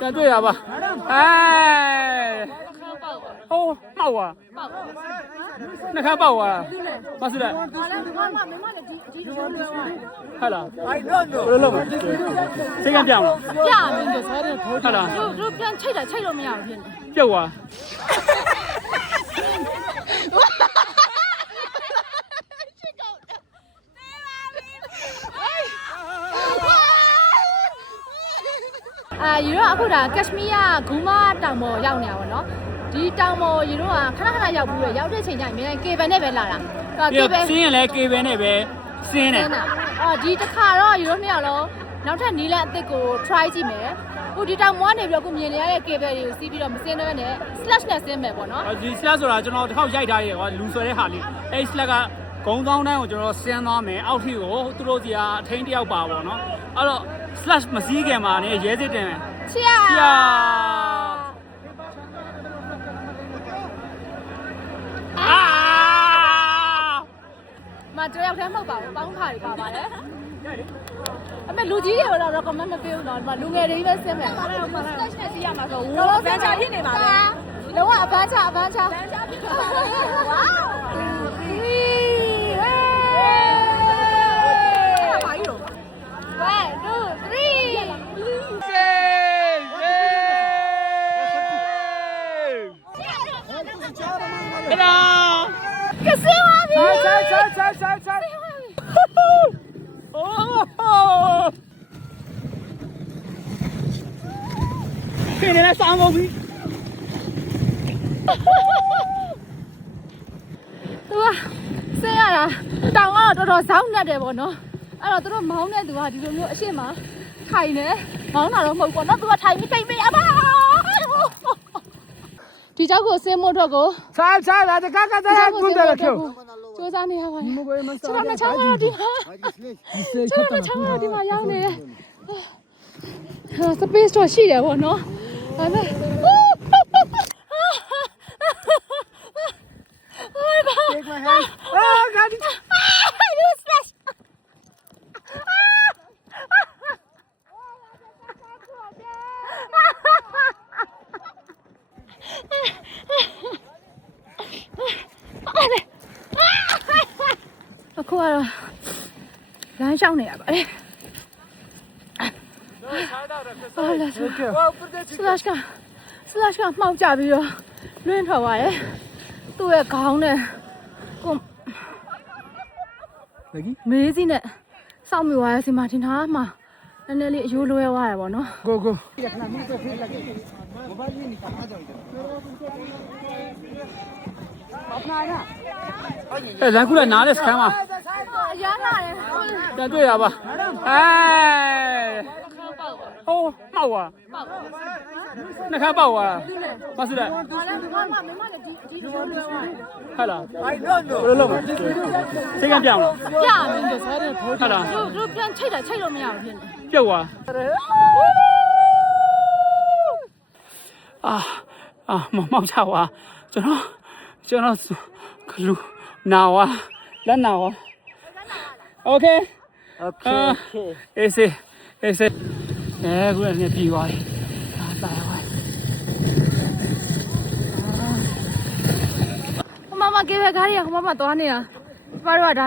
ပြန်တွေ့ရပါဟိုမှောက်သွားနှခမ်းပေါက်သွားမဆူလိုက်ဟာလားဘယ်လိုလုပ်မလဲစိတ်ကပြောင်းလားပြမင်းတို့စားတဲ့ထိုးဟာလားတို့ပြန်ချိတ်တာချိတ်လို့မရဘူးဖြစ်နေပြုတ်သွားယူတော့အခုဒါကက်ရှမီးယားဂူမာတောင်ပေါ်ရောက်နေတာပေါ့နော်ဒီတောင်ပေါ်ယူတော့ခဏရောက်ပြီးတော့ရောက်တဲ့ချိန်ကျရင်အများကြီးကေဘယ်နဲ့ပဲလာတာကေဘယ်စင်းရင်လည်းကေဘယ်နဲ့ပဲစင်းတယ်ဒီတစ်ခါတော့ယူတော့နှစ်ယောက်လုံးနောက်ထပ်နီးလန်းအစ်စ်ကို try ကြည့်မယ်အခုဒီတောင်ပေါ်ကနေပြီးတော့အခုမြင်နေရတဲ့ကေဘယ်တွေကိုစီးပြီးတော့မစင်းတော့နဲ့ slash နဲ့စင်းမယ်ပေါ့နော်ဒီ slash ဆိုတာကျွန်တော်တစ်ခေါက်ရိုက်ထားတယ်ကွာလူဆွဲတဲ့ဟာလေးအဲ့ slash ကဂုံကောင်းတန်းကိုကျွန်တော်ဆင်းသွားမယ်အောက်ထိကိုသူတို့စီကအထိန်တယောက်ပါပေါ့နော်အဲ့တော့ slash မစည်းခင်မှာねရဲစစ်တင်မယ်ချီယာမတော်ရောက်ထဲမဟုတ်ပါဘူးပေါင်းခါတွေပါပါတယ်အမေလူကြီးတွေတော့ recommend မပေးဘူးတော့လူငယ်တွေပဲဆင်းမယ် slash နဲ့စီးရမှာဆိုဝါးဗန်ချာဖြစ်နေပါလေလုံးဝအပန်းချဝါးဖြစ်နေတဲ့ဆောင်းကုန်ပြီသူကဆင်းရတာတောင်ကတော့တော်ဇောင်းနေတယ်ပေါ့နော်အဲ့တော့သူတို့မောင်းတဲ့သူကဒီလိုမျိုးအရှိမထိုင်နေမောင်းတာတော့မဟုတ်ပေါ့နော်သူကထိုင်ပြီးတိတ်ပြီးအမဒီเจ้าကိုဆင်းမို့တော့ကိုစားလာတကကစားကူတယ်လို့ပြောစူးစမ်းနေရပါတယ်ကျွန်တော်ချောင်းတော့ဒီမှာကျွန်တော်ချောင်းတော့ဒီမှာရောက်နေတယ်space တော့ရှိတယ်ပေါ့နော်ဒါပေမဲ့Take my hand. Oh, God. You splash. အခုကတော့လမ်းလျှောက်နေရပါတယ်slash ကမှောက်ကြပြီးတော့လွင့်ထွက်သွားတယ်သူ့ရဲ့ခေါင်းနဲ့ကိုမေးစီနဲ့စောင့်မိသွားရဲ့စီမှာထင်ထားမှာနည်းနည်းလေးအယိုးလွဲသွားရပေါ့နော်ကိုလမ်းကူလာနားတဲ့စခန်းမှာရမ်းလာတယ်ပြန်တွေ့ရပါဟိုမှောက်သွားနှခမ်းပေါက်သွားမဆူလိုက်မင်းမလည်းဒီလိုလွဲသွားတယ်ဟာလားဘယ်လိုလုပ်မလဲစိတ်ကပြောင်းလားပြမင်းတို့စားတဲ့ထိုးဟာလားတို့ပြန်ချိတ်တာချိတ်လို့မရဘူးဖြစ်နေပြုတ်သွားမောက်ချသွားကျွန်တော်ခလူနာဝါလက်နာဝါโอเคအေးစေခုလည်းပြီးသွားပြီတာပါမကေဘကားကြီးကဟိုမှာသွားနေတာကျမတို့ကဒါ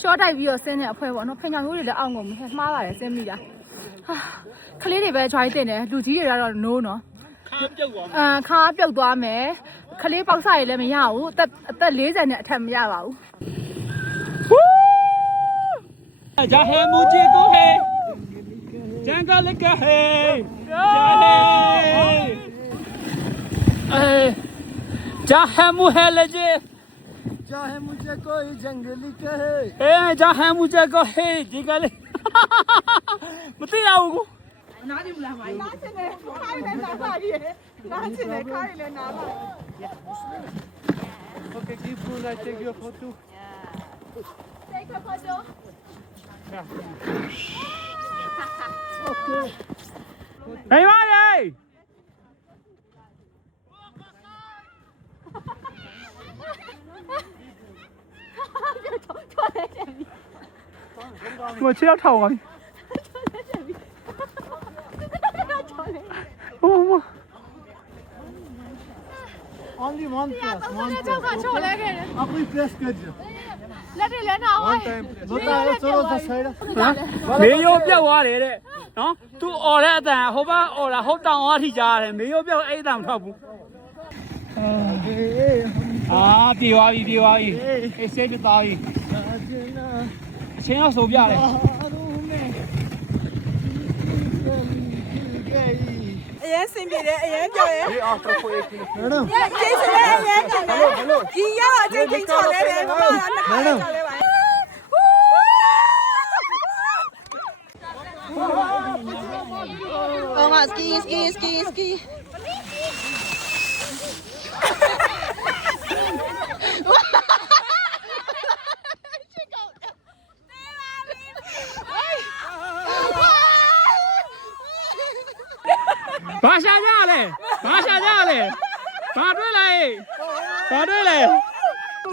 ရှော့တိုက်ပြီးတော့ဆင်းနေအဖွဲပေါ့နော်ဖင်ကြောင်မျိုးတွေလည်းအောက်ကုန်မှားပါတယ်ဆင်းမိတာခလေးတွေပဲ try တင်တယ်လူကြီးတွေကတော့ no နော်ခါပြုတ်သွားမယ်ခလေးပေါက်စားရည်လည်းမရဘူးအသက်40နဲ့အထက်မရပါဘူးဂျာဟဲမူဂျီကိုဟဲဂျန်ကလကဟဲဂျာဟဲမူဟဲလေဂျီचाहे मुझे कोई जंगली कहे चाहे मुझे कहे जी का ले मत ही आओ ना दी बुला भाई ना चले खाई ले ना भाई ना चले खाई ले ना भाई Okay, keep cool. I take your photo. Take a photo. Okay. Hey, Maya! Mà chéo thầu rồi. only one plus, 3 one ကျောက်က plus. ချော်လဲခဲ့တယ် Up we press kajjo. လက်တွေလည်းနာဝိုင်း Bota chalo the side. နော်မေယိုပြတ်သွားတယ်တဲ့နော်သူអော်တဲ့အတန်ဟိုဘက်អော်တာဟုတ်တောင်အားထိကြားရတယ်မေယိုပြတ်အဲ့အတန်မထွက်ဘူးအာပြေသွားပြီအေးဆေးပြသွားပြီအချင်းတော့ဆိုပြတယ် အရင်စင်ပြေတယ်အရင်ကြော်ရဲ Madam, ကျေးဇူးလည်းအရင်ကြော်ရဲဒီရောက်အချင်းချင်းချော်လဲတယ်ဘာမှနှစ်ခါကြော်လဲပါ Oh my skiဘာရှာကြလဲဘာတွေ့လဲ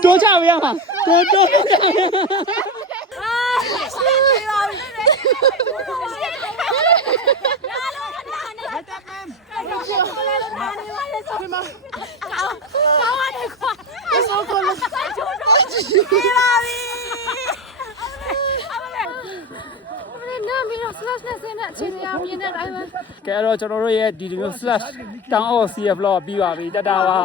တိုးချပြရမှာတိုးချနာမီတော့ slash နဲ့ဆင်းတဲ့အခြေအနေအမြင်နဲ့တိုင်းပဲ ကဲတော့ကျွန်တော်တို့ရဲ့ဒီလိုမျိုး slash တောင်းအော် CF vlog ပြီးပါပြီတတာပါ